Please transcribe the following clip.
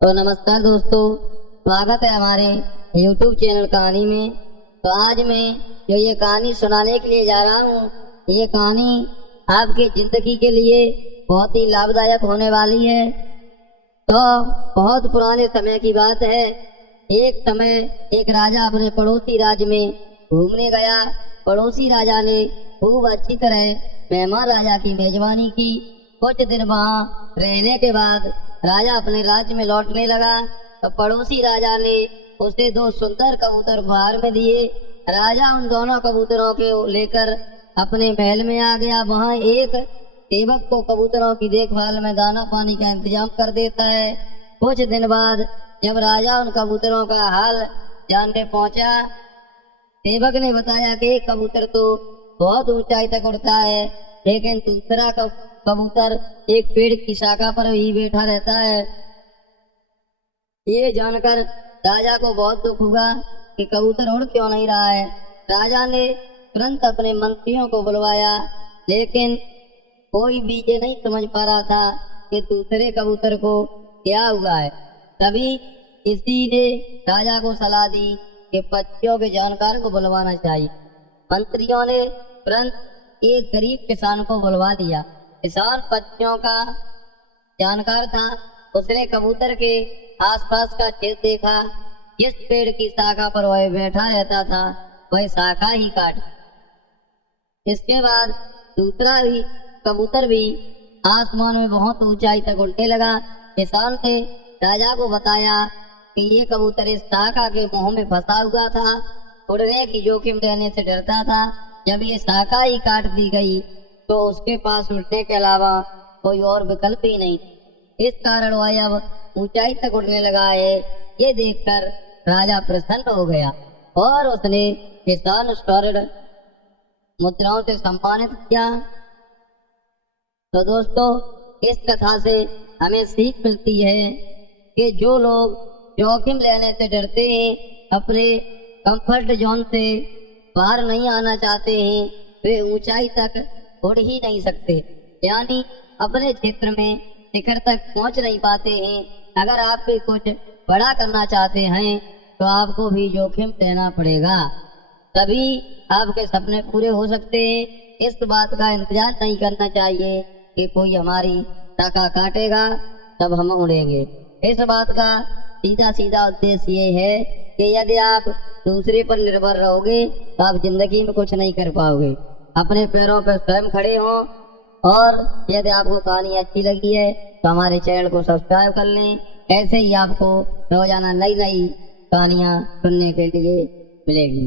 तो नमस्कार दोस्तों, स्वागत है हमारे YouTube चैनल कहानी में। तो आज मैं जो ये कहानी सुनाने के लिए जा रहा हूँ, ये कहानी आपकी जिंदगी के लिए बहुत ही लाभदायक होने वाली है। तो बहुत पुराने समय की बात है। एक समय एक राजा अपने पड़ोसी राज्य में घूमने गया। पड़ोसी राजा ने खूब अच्छी तरह मेहमान राजा की मेजबानी की। कुछ दिन वहाँ रहने के बाद राजा अपने राज्य में लौटने लगा तो पड़ोसी राजा ने उसे दो सुंदर कबूतर उपहार में दिए। राजा उन दोनों कबूतरों के लेकर अपने महल में आ गया। वहाँ एक सेवक को कबूतरों की देखभाल में दाना पानी का इंतजाम कर देता है। कुछ दिन बाद जब राजा उन कबूतरों का हाल जानने पहुंचा, सेवक ने बताया कि एक कबूतर तो बहुत ऊंचाई तक उड़ता है, लेकिन दूसरा कबूतर एक पेड़ की शाखा पर ही बैठा रहता है। ये जानकर राजा को बहुत दुख हुआ कि कबूतर उड़ क्यों नहीं रहा है। राजा ने तुरंत अपने मंत्रियों को बुलवाया, लेकिन कोई भी ये नहीं समझ पा रहा था कि दूसरे कबूतर को क्या हुआ है। तभी किसी ने राजा को सलाह दी कि पक्षियों के जानकार को बुलवाना चाहिए। मंत्रियों ने तुरंत एक गरीब किसान को बुलवा लिया। किसान पक्षियों का जानकार था। उसने कबूतर के आसपास का क्षेत्र देखा। जिस पेड़ की शाखा पर वह बैठा रहता था, वह शाखा ही काट। इसके बाद दूसरा भी कबूतर भी आसमान में बहुत ऊंचाई तक उड़ने लगा। किसान ने राजा को बताया कि ये कबूतर इस शाखा के मुंह में फंसा हुआ था, उड़ने की जोखिम लेने से डरता था। जब ये शाखा ही काट दी गई तो उसके पास उड़ने के अलावा कोई और विकल्प ही नहीं। इस कारण वह अब ऊंचाई तक उड़ने लगा है। ये देखकर राजा प्रसन्न हो गया और उसने किसान स्वर्ण मुद्राओं से सम्मानित किया। तो दोस्तों, इस कथा से हमें सीख मिलती है कि जो लोग जोखिम लेने से डरते हैं, अपने कंफर्ट जोन से बाहर नहीं आना चाहते हैं, वे ऊंचाई तक उड़ ही नहीं सकते, यानी अपने क्षेत्र में शिखर तक पहुंच नहीं पाते हैं। अगर आप भी कुछ बड़ा करना चाहते हैं तो आपको भी जोखिम लेना पड़ेगा, तभी आपके सपने पूरे हो सकते हैं। इस बात का इंतजार नहीं करना चाहिए कि कोई हमारी शाखा काटेगा तब हम उड़ेंगे। इस बात का सीधा सीधा उद्देश्य ये है कि यदि आप दूसरे पर निर्भर रहोगे तो आप जिंदगी में कुछ नहीं कर पाओगे। अपने पैरों पर स्वयं खड़े हों। और यदि आपको कहानी अच्छी लगी है तो हमारे चैनल को सब्सक्राइब कर लें। ऐसे ही आपको रोजाना नई नई कहानियाँ सुनने के लिए मिलेगी।